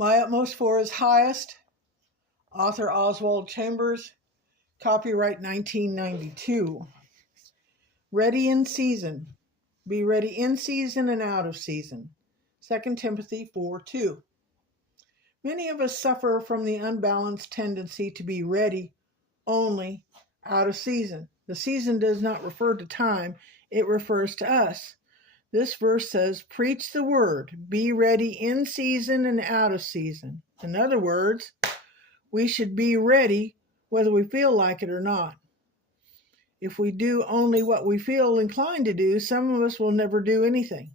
My Utmost for His Highest, author Oswald Chambers, copyright 1992. Ready in season. Be ready in season and out of season. 2 Timothy 4:2. Many of us suffer from the unbalanced tendency to be ready only out of season. The season does not refer to time, it refers to us. This verse says, preach the word, be ready in season and out of season. In other words, we should be ready whether we feel like it or not. If we do only what we feel inclined to do, some of us will never do anything.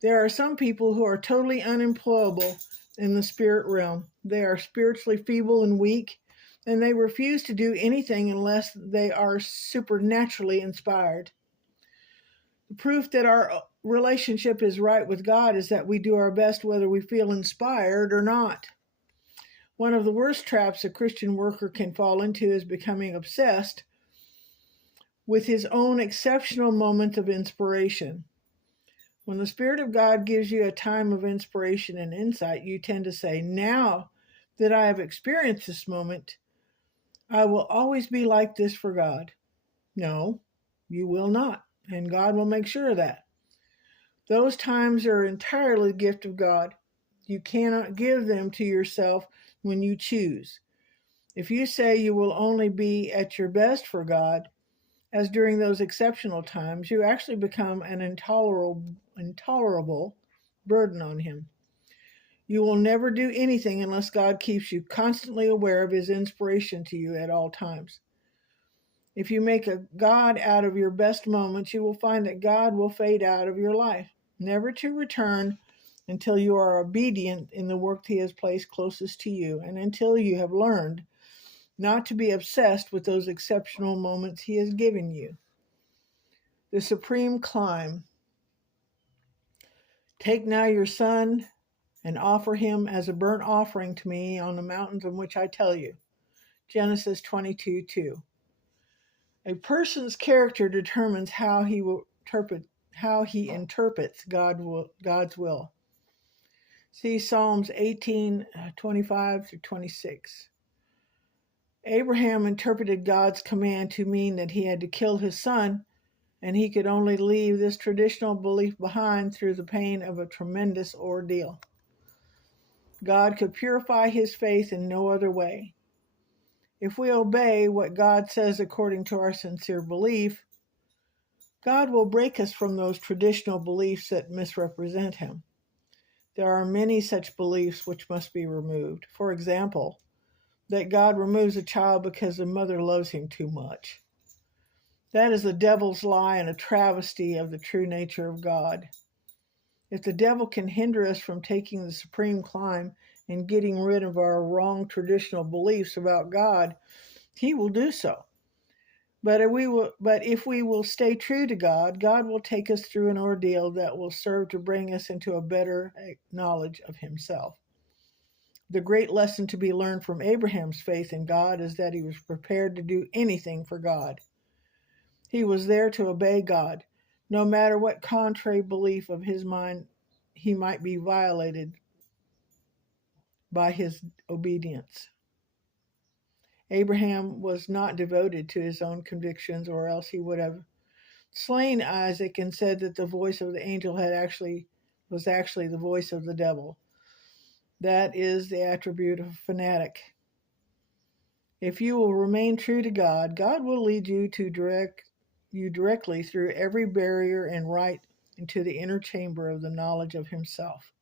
There are some people who are totally unemployable in the spirit realm. They are spiritually feeble and weak, and they refuse to do anything unless they are supernaturally inspired. The proof that our relationship is right with God is that we do our best whether we feel inspired or not. One of the worst traps a Christian worker can fall into is becoming obsessed with his own exceptional moment of inspiration. When the Spirit of God gives you a time of inspiration and insight, you tend to say, now that I have experienced this moment, I will always be like this for God. No, you will not, and God will make sure of that. Those times are entirely the gift of God. You cannot give them to yourself when you choose. If you say you will only be at your best for God, as during those exceptional times, you actually become an intolerable burden on Him. You will never do anything unless God keeps you constantly aware of His inspiration to you at all times. If you make a God out of your best moments, you will find that God will fade out of your life, never to return until you are obedient in the work He has placed closest to you, and until you have learned not to be obsessed with those exceptional moments He has given you. The supreme climb. Take now your son and offer him as a burnt offering to me on the mountains on which I tell you. Genesis 22:2. A person's character determines how he interprets God's will. See Psalms 18:25-26. Abraham interpreted God's command to mean that he had to kill his son, and he could only leave this traditional belief behind through the pain of a tremendous ordeal. God could purify his faith in no other way. If we obey what God says according to our sincere belief, God will break us from those traditional beliefs that misrepresent Him. There are many such beliefs which must be removed. For example, that God removes a child because the mother loves him too much. That is the devil's lie and a travesty of the true nature of God. If the devil can hinder us from taking the supreme climb and getting rid of our wrong traditional beliefs about God, he will do so. But if we will stay true to God, God will take us through an ordeal that will serve to bring us into a better knowledge of Himself. The great lesson to be learned from Abraham's faith in God is that he was prepared to do anything for God. He was there to obey God, no matter what contrary belief of his mind he might be violated by his obedience. Abraham was not devoted to his own convictions, or else he would have slain Isaac and said that the voice of the angel was actually the voice of the devil. That is the attribute of a fanatic. If you will remain true to God, God will lead you directly through every barrier and right into the inner chamber of the knowledge of Himself.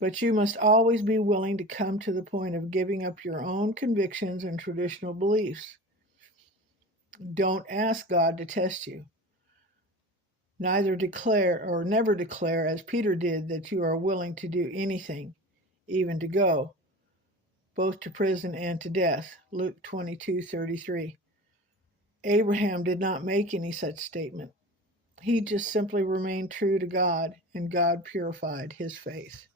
But you must always be willing to come to the point of giving up your own convictions and traditional beliefs. Don't ask God to test you. Never declare, as Peter did, that you are willing to do anything, even to go, both to prison and to death. Luke 22:33. Abraham did not make any such statement. He just simply remained true to God, and God purified his faith.